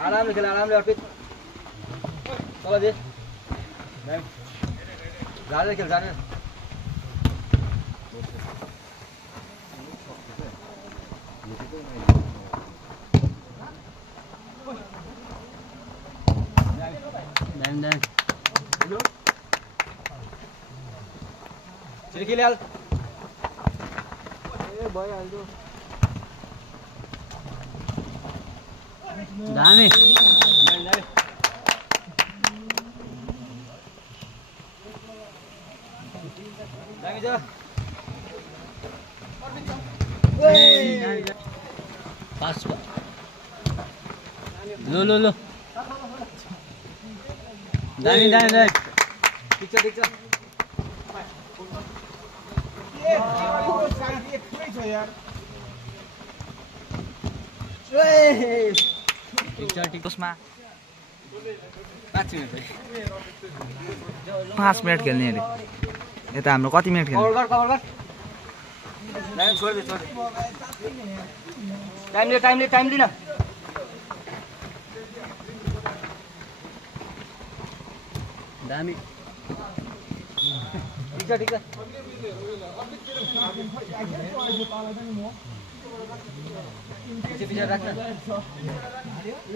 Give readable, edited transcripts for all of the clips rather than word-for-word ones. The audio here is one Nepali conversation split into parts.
आरामले खेल आरामले अर्पित तल दे जाने खेल जाने चिरकी ले हाल ए भयो हाल्दो दामी दामी जा पास लो लो लो दामी दामी दामी ठिक छ ठिक उसमा 5 मिनेट 5 मिनेट खेल्ने अरे यता हाम्रो कति मिनेट खेल्ने कभर कर लाइन छोड दे टाइम लिन दामी ठिक छ पछि राख्न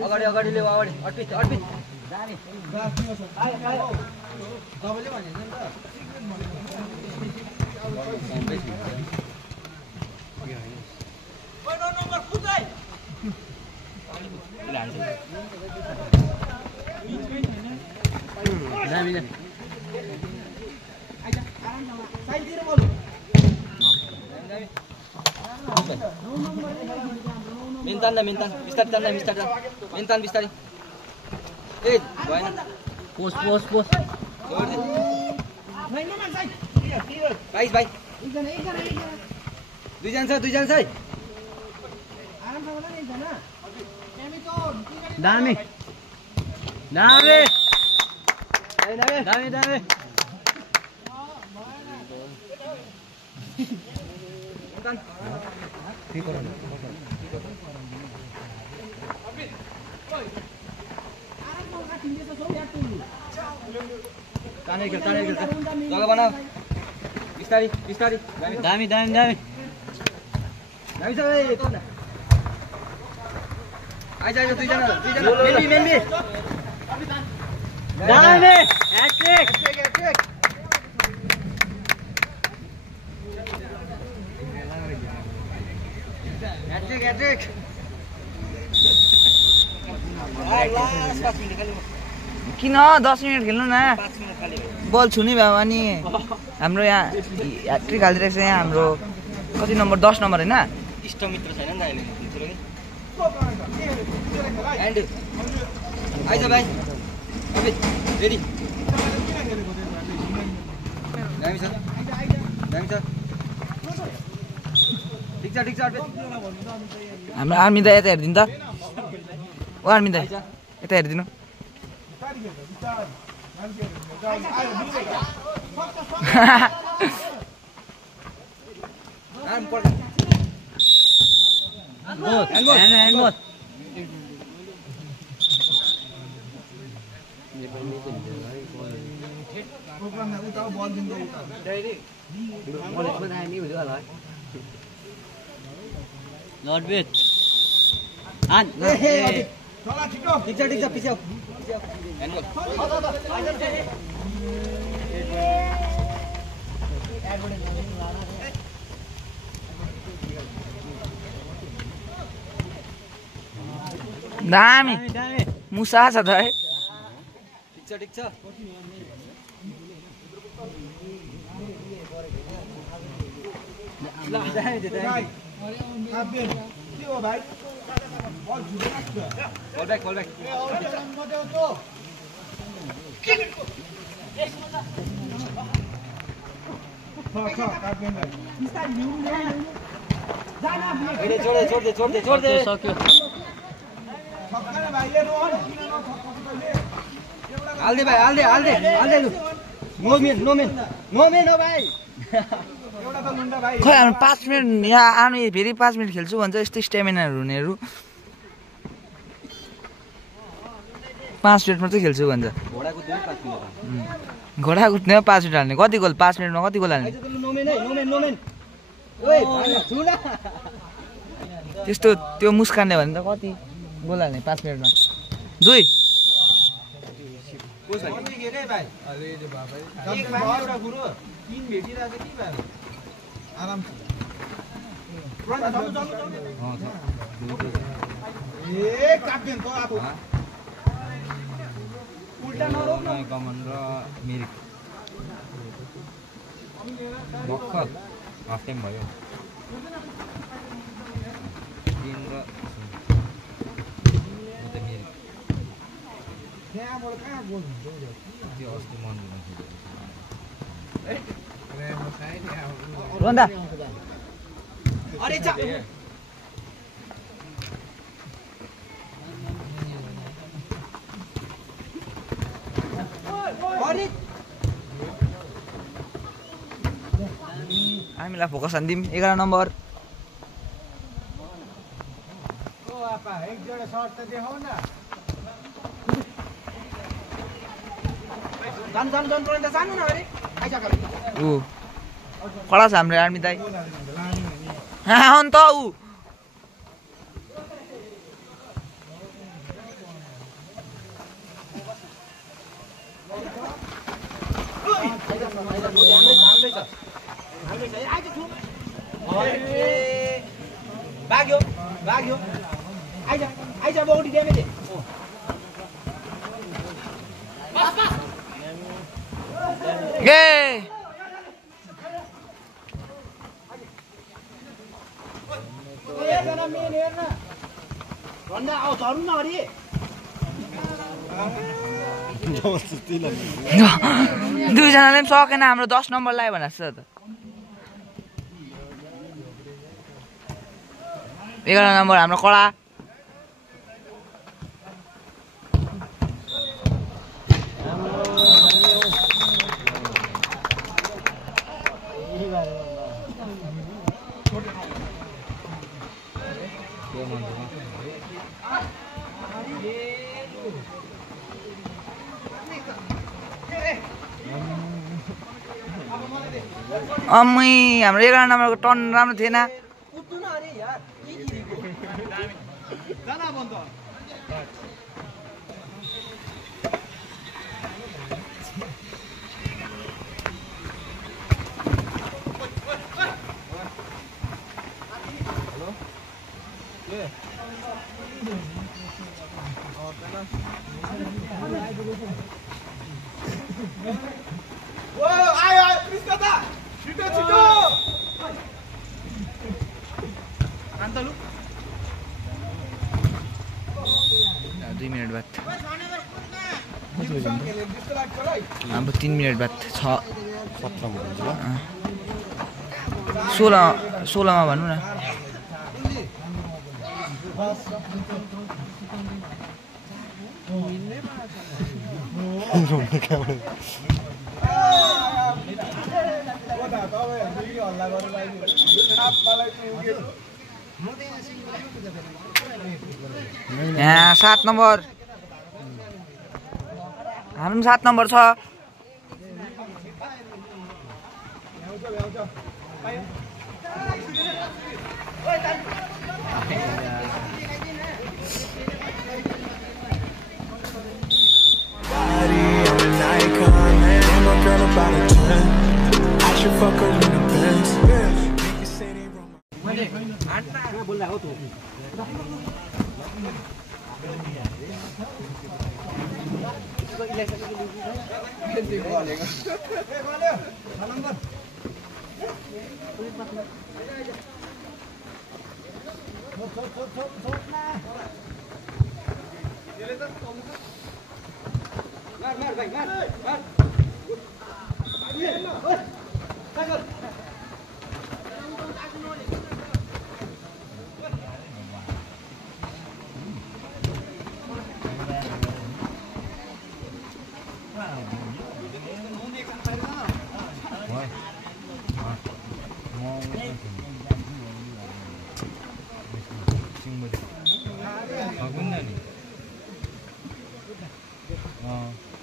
अगाडि ल्याऊ अगाडि अर्पित दामी दबले भनेन नि त नम्बर खुदै दामी साइडतिर बोलु मिन्तान बिस्तारै ए भएन पोस्ट भाइ दुईजना छ दामी ताने खेल जग्गा बनाऊ बिस्तारी दामी छ ए कोन आइज दुईजना मेनबी दामी ह्याट्रिक किन 10 मिनट खेल्नु न बल छुने भयो अनि हाम्रो यहाँ ह्याट्रिक हालिदिरहेको छ यहाँ हाम्रो कति नम्बर 10 नम्बर हैन इष्ट मित्र छैन नि त अहिले एन्ड आइज भाइ अबित रेडी दामी छ ठिक छ अबित हाम्रो आर्मी दाइ यता हेर्दिनु त ओ आर्मी दाइ यता हेर्दिनु Lord Bit. An. ठिक छ पछि आऊ दामी मुसा छ त है ठिक छ Call back. छोड़ दे सक्यो हाल दे भाइ हाल दे लु मोमेन हो भाइ एउटा त लुन्डा भाइ खै हामी 5 मिनेट यहाँ आउने फेरि 5 मिनेट खेल्छु भन्छ यस्तो स्ट्यामिनाहरू हुनेहरू 5 मिनेट मात्रै खेल्छु भन्छ घोडाको 5 मिनेट घोडा कुद्ने 5 मिनेट हाल्ने कति गोल 5 मिनेटमा कति गोल हाल्ने नोमेन ओइ सुन त्यस्तो त्यो मुस्कानले भने त कति गोल हाल्ने 5 मिनेटमा 2 कमन र मिरिक भर्खर हाफ टाइम भयो 3 र त्यहाँबाट कहाँ गोल हुन्छ त्यो अस्ति मन रोन्दा अरे चा अरे हामीलाई फोकस हान्दिम 11 नम्बर ओ आपा एक जोडा शर्ट त देखाउ न जान पर्ने जानु न अरे आइजा गरे ऊ खडा छ हाम्रो आर्मी दाइ अन्त ऊ भाग्यो आइजा बौडी ड्यामेज गे 2 जनाले पनि सकेन हाम्रो 10 नम्बर लाग्यो भने जस्तो त 11 नम्बर हाम्रो कडा अम्मै हाम्रो 11 नम्बरको टर्न राम्रो थिएन दुई मिनट बाद अब 3 मिनट बाद 16 मा भन्नु न यहाँ 7 नम्बर हाम्रो 7 नम्बर छ अँ